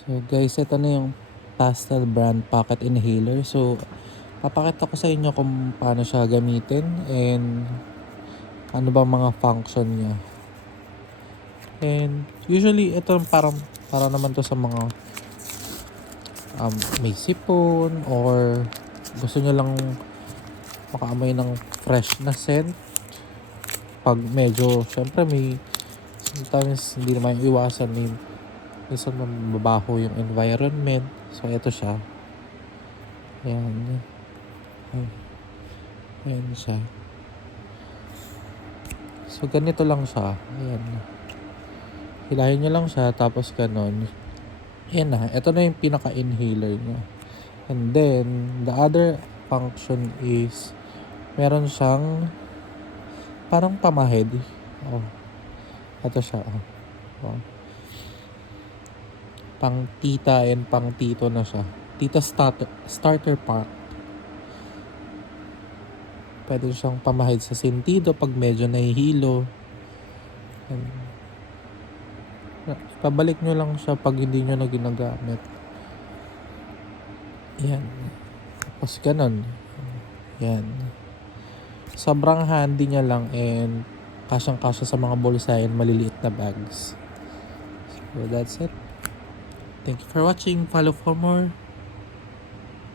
So guys, ito na yung Pastel brand pocket inhaler. So papakita ko sa inyo kung paano siya gamitin and ano ba mga function niya. And usually ito parang para naman to sa mga may sipon or gusto nyo lang makaamoy ng fresh na scent. Pag medyo syempre may sometimes hindi naman iwasan, minsan mababaho yung environment. So ito siya. Ayan. Ay, ayan siya. So ganito lang siya. Ayan. Hilahin nyo lang siya tapos ganon. Ayan na. Ito na yung pinaka-inhaler niya. And then the other function is meron siyang parang pamahid. Oh. Ito siya. Oh. Pang tita and pang tito na siya. Tita starter pack. Pwede siyang pamahid sa sentido pag medyo nahihilo. And pabalik nyo lang siya pag hindi nyo na ginagamit. Yan. Tapos ganun. Yan. Sobrang handy niya lang and kasyang-kasya sa mga bulsa and maliliit na bags. So that's it. Thank you for watching. Follow for more.